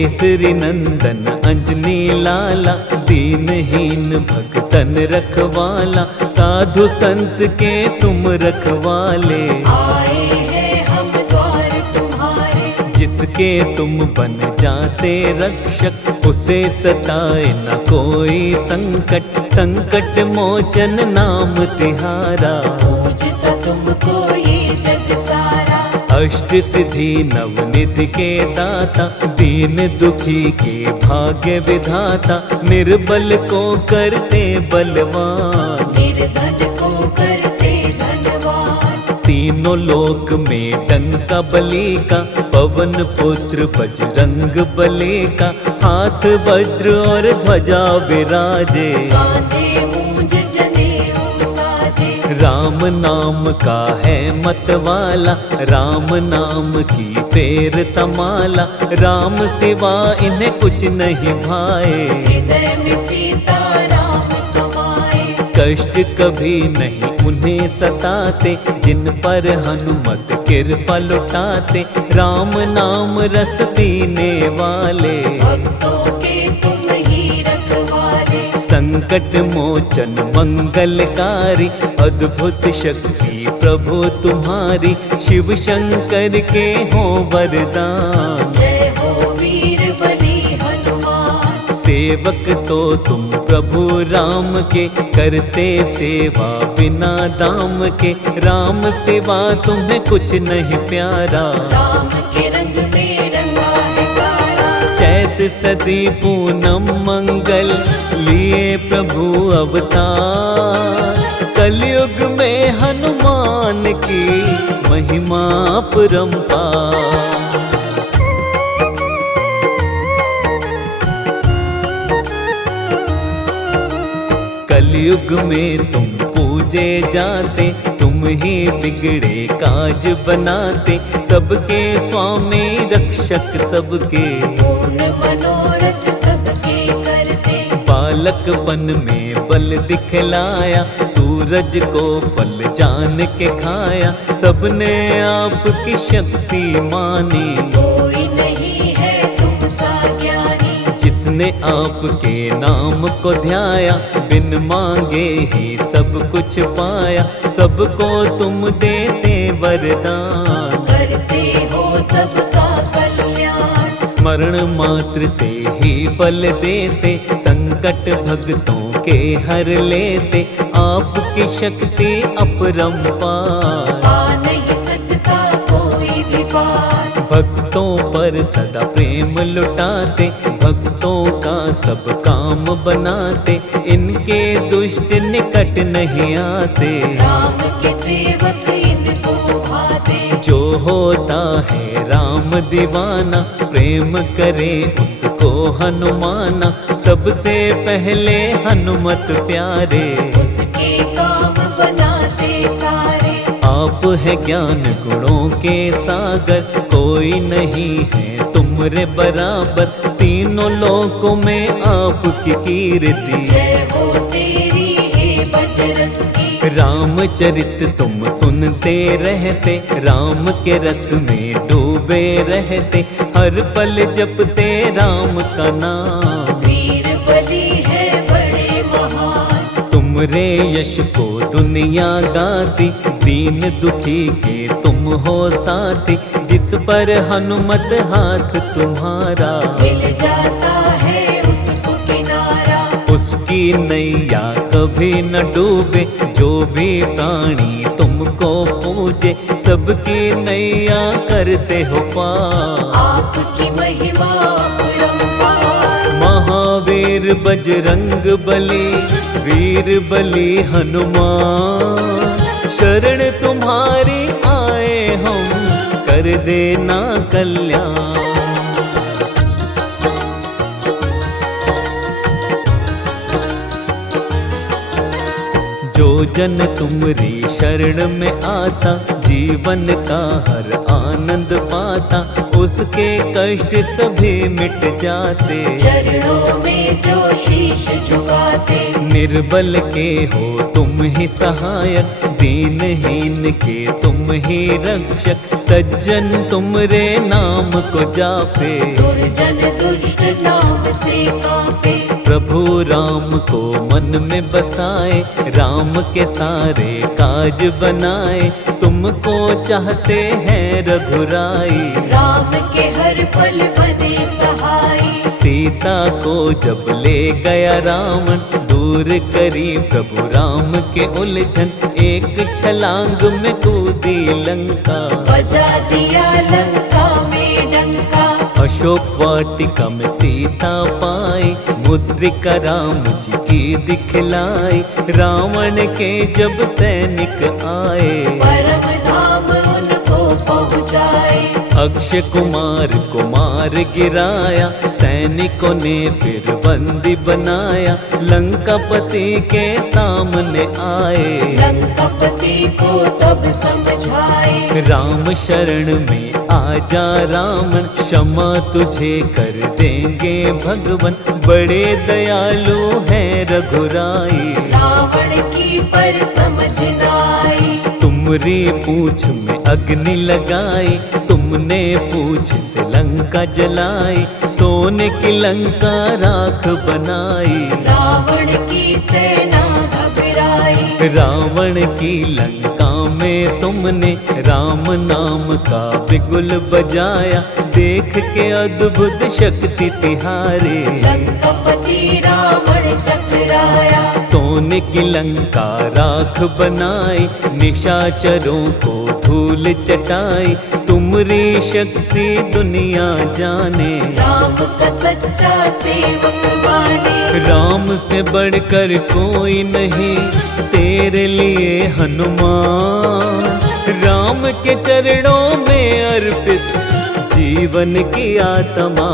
केसरी नंदन अंजनी लाला, दीनहीन भक्तन रखवाला, साधु संत के तुम रखवाले। आए हैं हम द्वार तुम्हारे, जिसके तुम बन जाते रक्षक, उसे सताए न कोई संकट, संकट मोचन नाम तिहारा। पूजता तुमको ये जग सारा, अष्ट सिद्धि नवनिधि के दाता, दीन दुखी के भाग्य विधाता, निर्बल को करते बलवान, निर्धन को करते धनवान। तीनों लोक में डंका बली का, पवन पुत्र बजरंग बली का, हाथ वज्र और ध्वजा विराजे। कांधे मूंज जनेऊ साजे, राम नाम का है मतवाला, राम नाम की फेर तमाला, राम सिवा इन्हें कुछ नहीं भाए। हृदय में सीता राम समाए, कष्ट कभी नहीं उन्हें सताते, जिन पर हनुमत कृपा लुटाते, राम नाम रस पीने वाले। भक्तों के तुम ही रखवाले, संकट मोचन मंगलकारी, अद्भुत शक्ति प्रभु तुम्हारी, शिव शंकर के हो वरदान। जय हो वीर बली हनुमान। सेवक तो तुम प्रभु राम के, करते सेवा बिना दाम के, राम सिवा तुम्हें कुछ नहीं प्यारा। राम के रंग में रंगा है सारा, चैत सदी पूनम मंगल, लिए प्रभु अवतार, कलयुग में हनुमान की महिमा परंपार। कलयुग में तुम पूजे जाते, तुम ही बिगड़े काज बनाते, सबके स्वामी रक्षक सबके, पूर्ण मनोरथ सबके करते। बालकपन में बल दिखलाया, सूरज को फल जान के खाया, सबने आपकी शक्ति मानी। कोई नहीं है तुम सा ज्ञानी, जिसने आपके नाम को ध्याया, बिन मांगे ही सब कुछ पाया, सबको तुम देते वरदान। करते हो सबका कल्याण, स्मरण मात्र से ही फल देते, संकट भक्तों के हर लेते, आपकी शक्ति अपरंपार। आ नहीं सकता कोई भी पार, भक्तों पर सदा प्रेम लुटाते, भक्तों का सब काम बनाते, इनके दुष्ट निकट नहीं आते। राम के सेवक इनको भाते, जो होता है राम दीवाना, प्रेम करे उसको हनुमाना, सबसे पहले हनुमत प्यारे। उसके काम बनाते सारे, आप है ज्ञान गुणों के सागर, कोई नहीं है तुमरे बराबर, तीनों लोकों में आपकी कीर्ति। जय हो तेरी हे बजरंगी। रामचरित तुम सुनते रहते, राम के रस में डूबे रहते, हर पल जपते राम का नाम। वीर बली है बड़े महान, तुमरे यश को दुनिया गाती, दीन दुखी के तुम हो साथी, जिस पर हनुमत हाथ तुम्हारा, मिल जाता है उसको किनारा। उसकी नैया कभी न डूबे, जो भी प्राणी तुमको पूजे, सबकी नैया करते हो पार। आपकी महिमा अपरंपार, महावीर बजरंग बली, वीर बली हनुमान, शरण तुम्हारी आए हम, कर देना कल्याण। जो जन तुमरी शरण में आता, जीवन का हर आनंद पाता, उसके कष्ट सभी मिट जाते। चरणों में जो शीश झुकाते, निर्बल के हो तुम ही सहायक, दीनहीन के तुम ही रक्षक। सज्जन तुमरे नाम को जापे, दुर्जन दुष्ट नाम से कांपे। प्रभु राम को मन में बसाए, राम के सारे काज बनाए। तुमको चाहते हैं रघुराई, राम के हर पल बने सहाय। सीता को जब ले गया रावण, दूर करी प्रभु राम के उलझन। एक छलांग में कूदी लंका, बजा दिया लंका में डंका। अशोक वाटिका में सीता पाई, मुद्रिका राम जी की दिखलाई। रावण के जब सैनिक आए, परम धाम उनको पहुँचाए। अक्षय कुमार को मार गिराया, सैनिकों ने फिर बंदी बनाया। लंकापति के सामने आए, लंकापति को तब समझाए। राम शरण में आजा रावण, क्षमा तुझे कर देंगे भगवन। बड़े दयालु हैं रघुराई, रावण की पर समझ न आई। तुमरी पूंछ में अग्नि लगाई, तुमने पूंछ से लंका जलाई। सोने की लंका राख बनाई, रावण की सेना घबराई। रावण की लंका में तुमने राम नाम का बिगुल बजाया। देख के अद्भुत शक्ति तिहारे, लंकापति रावण चकराया। सोने की लंका राख बनाई, निशाचरों को धूल चटाई। तुमरी शक्ति दुनिया जाने, राम का सच्चा सेवक माने। राम से बढ़कर कोई नहीं तेरे लिए हनुमान। राम के चरणों में अर्पित जीवन की आत्मा।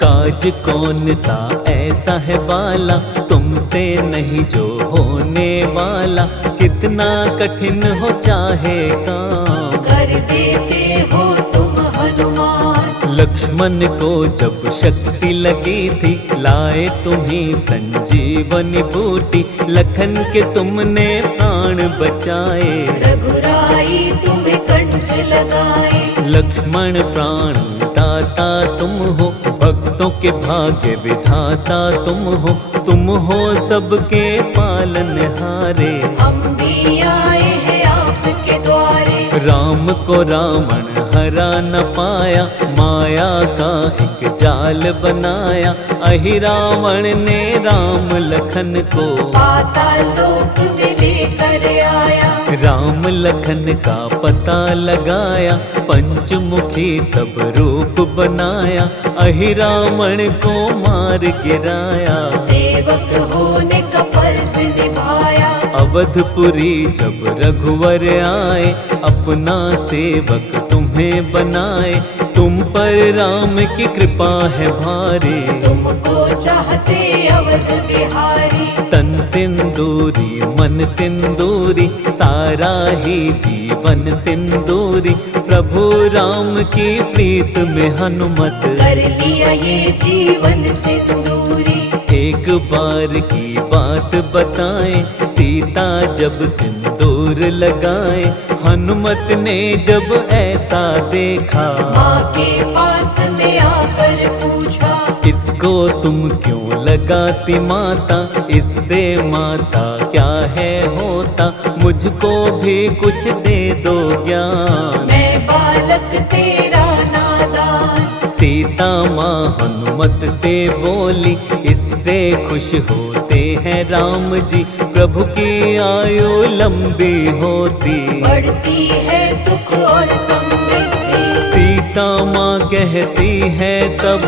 काज कौन सा ऐसा है बाला, तुमसे नहीं जो होने वाला। कितना कठिन हो चाहे काम, कर देते हो तुम हनुमान। लक्ष्मण को जब शक्ति लगी थी, लाए तुम्हीं संजीवनी बूटी। लखन के तुमने प्राण बचाए, रघुराई तुम्हें कंठ लगाए। लक्ष्मण प्राण दाता तुम हो, भक्तों के भाग्य विधाता तुम हो। तुम हो सबके पालनहारे, हम भी आए हैं आपके द्वारे। राम को रावण हरा न पाया, माया का एक जाल बनाया। अहि रावण ने राम लखन को पाताल लोक में लेकर आया। राम लखन का पता लगाया, पंचमुखी तब रूप बनाया। अहि रावण को मार गिराया, सेवक होने का फर्ज निभाया। अवधपुरी जब रघुवर आए, अपना सेवक तुम्हें बनाए। तुम पर राम की कृपा है भारी, तुमको चाहते अवध बिहारी। तन सिंदूरी मन सिंदूरी, सारा ही जीवन सिंदूरी। प्रभु राम की प्रीत में हनुमत, कर लिया ये जीवन सिंदूरी। एक बार की बात बताएं, सीता जब सिंदूर लगाए। हनुमत ने जब ऐसा देखा, माँ के पास में आकर पूछा। इसको तुम क्यों लगाती माता, इससे माता क्या है होता। मुझको भी कुछ दे दो ज्ञान, मैं बालक तेरा नादान। सीता माँ हनुमत से बोली, इससे खुश होते हैं राम जी। प्रभु की आयु लंबी होती, बढ़ती है सुख और समृद्धि। सीता माँ कहती है तब,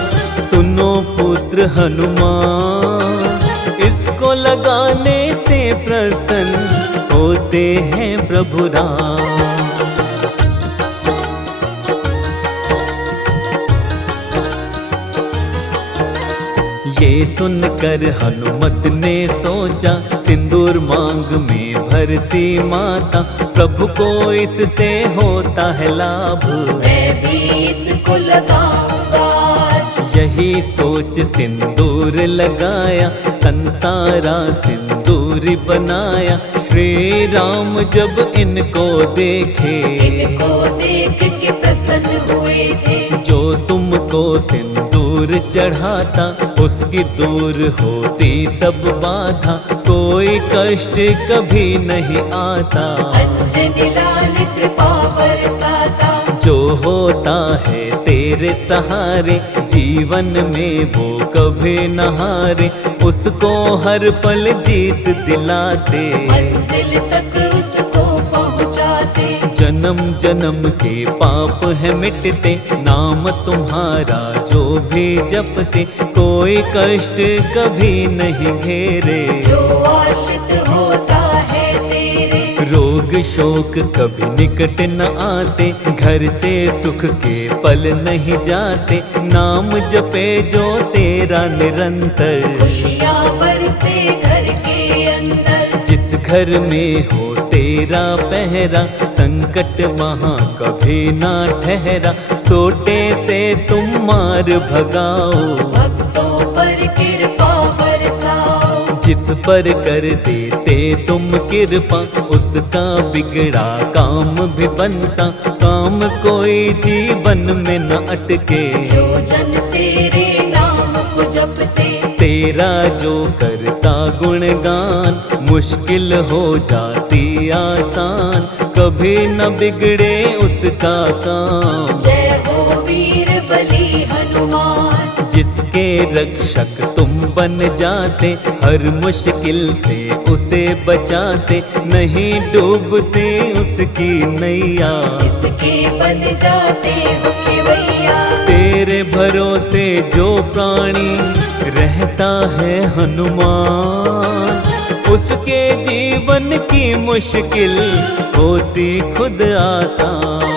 सुनो पुत्र हनुमान। इसको लगाने से प्रसन्न होते हैं प्रभु राम। ये सुनकर हनुमत ने सोचा, सिंदूर सिंदूर मांग में भरती माता, प्रभु को इससे होता है लाभ। मैं भी इसको लगाऊंगा आज। यही सोच सिंदूर लगाया, तन सारा सिंदूर बनाया। श्री राम जब इनको देखे, इनको देख के प्रसन्न हुए थे। जो तुमको सिंदूर चढ़ाता, उसकी दूर होती सब बाधा। कोई कष्ट कभी नहीं आता, अंजनी लाल कृपा बरसाता। जो होता है तेरे सहारे, जीवन में वो कभी न हारे। उसको हर पल जीत दिलाते, मंजिल तक उसको पहुंचाते। जन्म जन्म के पाप है मिटते, नाम तुम्हारा जो भी जपते। कोई कष्ट कभी नहीं घेरे, जो आश्रित होता है तेरे। रोग शोक कभी निकट न आते, घर से सुख के पल नहीं जाते। नाम जपे जो तेरा निरंतर, खुशियाँ बरसे घर के अंदर। जिस घर में हो तेरा पहरा, संकट वहाँ कभी ना ठहरा। सोटे से तुम मार भगाओ, भक्तों पर कृपा बरसाओ। जिस पर कर देते तुम कृपा, उसका बिगड़ा काम भी बनता। काम कोई जीवन में न अटके, जो जन तेरे नाम को जपते। तेरा जो करता गुणगान, मुश्किल हो जाती आसान। कभी न बिगड़े उसका काम, जय हो वीर बली हनुमान। जिसके रक्षक तुम बन जाते। हर मुश्किल से उसे बचाते, नहीं डूबते उसकी नैया। जिसके बन जाते हो खेवैया। तेरे भरोसे जो प्राणी रहता है हनुमान, उसके जीवन की मुश्किल होती खुद आसान।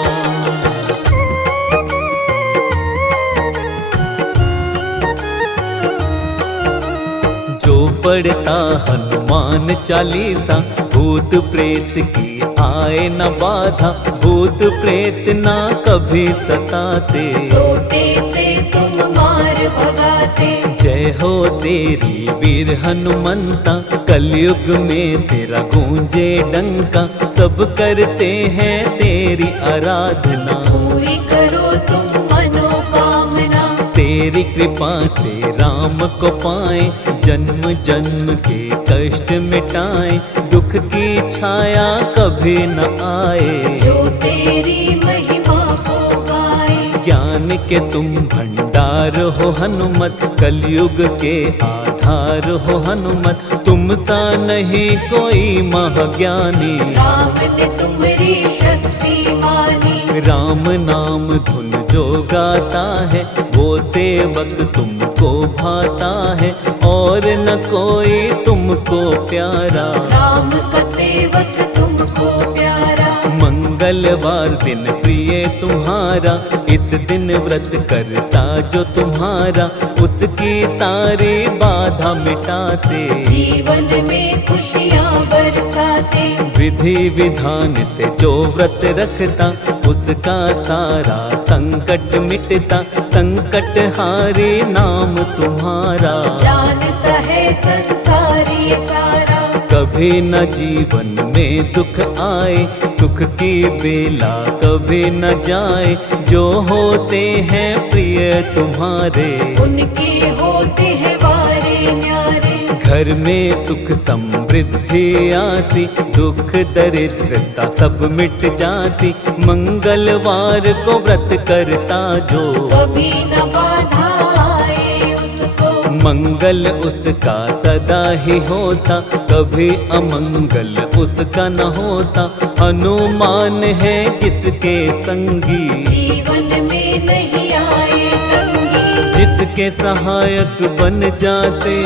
जो पढ़ता हनुमान चालीसा, भूत प्रेत की आए न बाधा। भूत प्रेत ना कभी सताते, सोटे से तुम मार भगाते। जय हो तेरी वीर हनुमंता। कलयुग में तेरा गूंजे डंका, सब करते हैं तेरी आराधना। पूरी करो तुम मनोकामना। तेरी कृपा से राम को पाए, जन्म जन्म के कष्ट मिटाए। दुख की छाया कभी न आए, जो तेरी महिमा को गाए। ज्ञान के तुम भंडार हो हनुमत, कलयुग के आधार हो हनुमत। तुम सा नहीं कोई महाज्ञानी, राम ने तुम्हारी शक्ति मानी। राम नाम धुन जो गाता है, वो सेवक तुमको भाता है। और न कोई तुमको प्यारा, राम का सेवक तुमको प्यारा। मंगलवार दिन प्रिय तुम्हारा, इस दिन व्रत करता जो तुम्हारा। उसकी सारी बाधा मिटाते, जीवन में खुशियाँ बरसाते। विधि विधान से जो व्रत रखता, उसका सारा संकट मिटता। संकट हारे नाम तुम्हारा, जानता है संसारी सारा। कभी न जीवन में दुख आए, सुख की बेला कभी न जाए। जो होते हैं प्रिय तुम्हारे, उनके होते हैं वारे न्यारे। घर में सुख समृद्धि आती, दुख दरिद्रता सब मिट जाती। मंगलवार को व्रत करता जो, कभी न बाधा आए उसको। मंगल उसका सदा ही होता, कभी अमंगल उसका न होता। हनुमान है जिसके संगी, जीवन में नहीं आए तंगी। जिसके सहायक बन जाते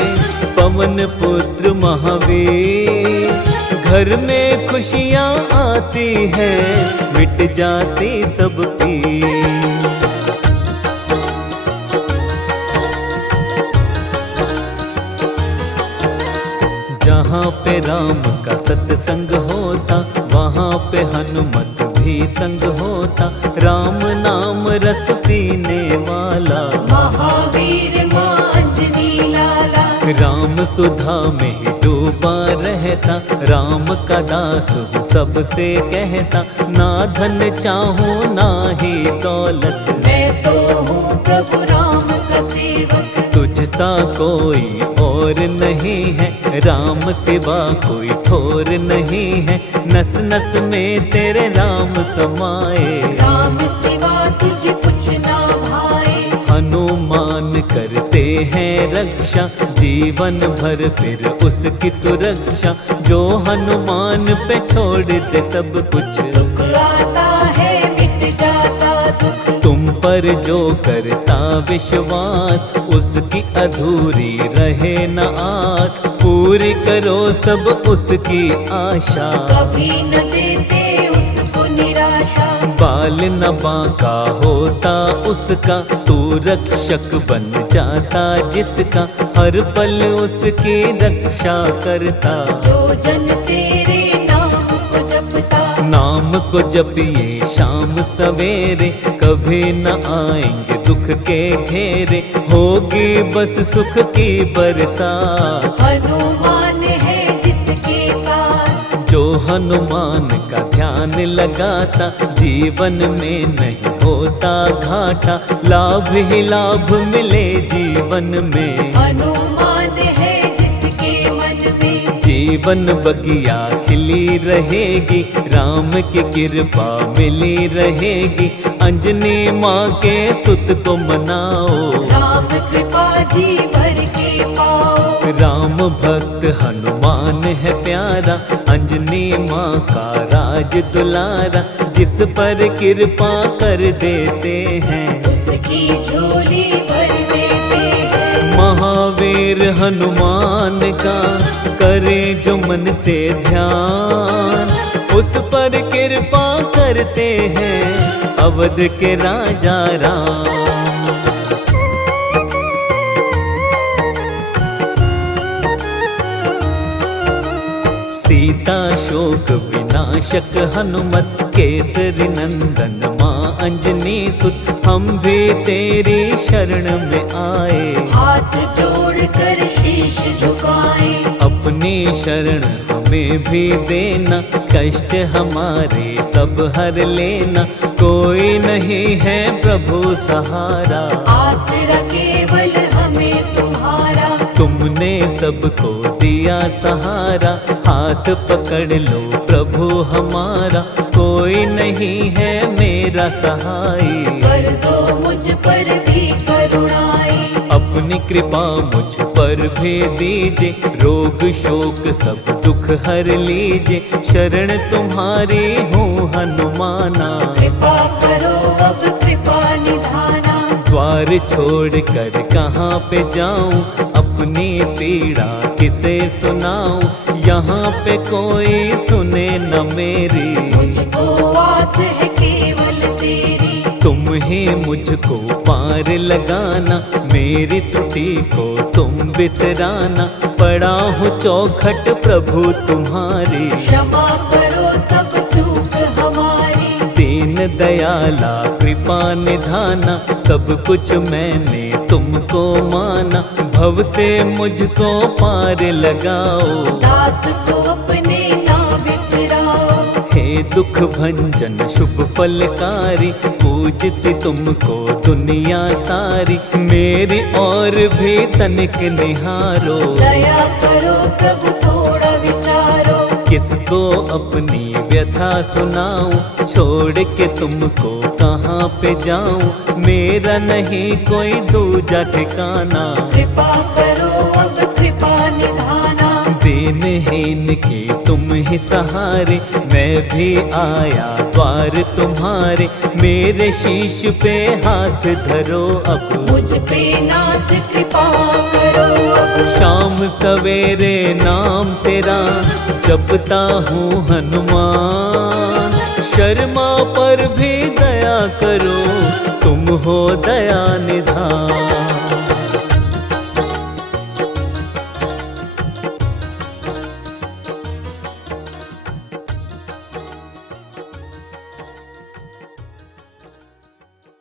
पवन पुत्र महावीर। घर में खुशियाँ आती हैं, मिट जाती सब पीर। जहाँ पे राम का सत्संग होता, वहाँ पे हनुमत भी संग होता। राम नाम रस पीने वाला, महावीर माँ अंजनी लाला। राम सुधा में ही डूबा रहता। राम का दास हूँ सबसे कहता, ना धन चाहूँ ना ही दौलत, मैं तो हूँ प्रभु राम का सेवक। तुझसा कोई और नहीं है, राम सिवा कोई ठोर नहीं है। नस नस में तेरे राम समाए, राम सिवा तुझे कुछ ना भाए। हनुमान करते हैं रक्षा, जीवन भर फिर उसकी सुरक्षा। जो हनुमान पे छोड़ दे सब कुछ, सुख आता है मिट जाता दुख। तुम पर जो करता विश्वास, उसकी अधूरी रहे न आस। पूरी करो सब उसकी आशा, कभी न देते उसको निराशा। बाल न बांका होता उसका, तू रक्षक बन जाता जिसका। हर पल उसकी रक्षा करता, जो जन तेरे नाम को जपता। नाम को जपिए शाम सवेरे, कभी न आएंगे दुख के घेरे। होगी बस सुख की बरसात, हनुमान है जिसके साथ। जो हनुमान का ध्यान लगाता, जीवन में नहीं होता घाटा। लाभ ही लाभ मिले जीवन में, हनुमान है जिसके मन में। जीवन बगिया खिली रहेगी, राम की कृपा मिली रहेगी। अंजनी माँ के सुत को मनाओ, राम कृपा जी भर के पाओ। राम भक्त हनुमान है प्यारा, अंजनी माँ का राज दुलारा। जिस पर कृपा कर देते हैं, उसकी झोली भर देते हैं। महावीर हनुमान का करे जो मन से ध्यान, उस पर कृपा करते हैं अवध के राजा राम। सीता शोक विनाशक हनुमत, केसरी नंदन माँ अंजनी सुत। हम भी तेरी शरण में आए, हाथ जोड़ कर शीश झुकाए। अपनी शरण हमें भी देना। कष्ट हमारे सब हर लेना, कोई नहीं है प्रभु सहारा। आसरा केवल हमें तुम्हारा। तुमने सबको दिया सहारा, हाथ पकड़ लो प्रभु हमारा। कोई नहीं है मेरा सहाय, कर दो मुझ पर भी करुणाई। अपनी कृपा मुझ पर भी दीजिए। रोग शोक सब दुख हर लीजिए, शरण तुम्हारी हूँ हनुमाना। कृपा करो अब कृपा निधाना। द्वार छोड़ कर कहाँ पे जाऊं, अपनी पीड़ा किसे सुनाऊं। यहाँ पे कोई सुने न मेरी, मुझको आस है केवल तेरी। तुम ही मुझको पार लगाना। मेरी त्रुटि को तुम बिसराना, पड़ा हूँ चौखट प्रभु तुम्हारी। क्षमा करो सब चूक हमारी। दीन दयाला कृपा निधाना, सब कुछ मैंने तुमको माना। भव से मुझको पार लगाओ, दास को अपने ना बिसराओ। हे दुख भंजन शुभ फलकारी। पूजती तुमको दुनिया सारी, मेरी और भी तनिक निहारो। दया करो प्रभु थोड़ा विचारो। किसको अपनी व्यथा सुनाऊं, छोड़ के तुमको कहाँ पे जाऊं। मेरा नहीं कोई दूजा ठिकाना, कृपा करो अब कृपा निधाना। दीनहीन के तुम ही सहारे, मैं भी आया द्वार तुम्हारे। मेरे शीश पे हाथ धरो अब, मुझ पे नाथ कृपा करो अब। शाम सवेरे नाम तेरा जपता हूँ हनुमान। शर्मा पर भी दया करो, तुम हो दया निधान।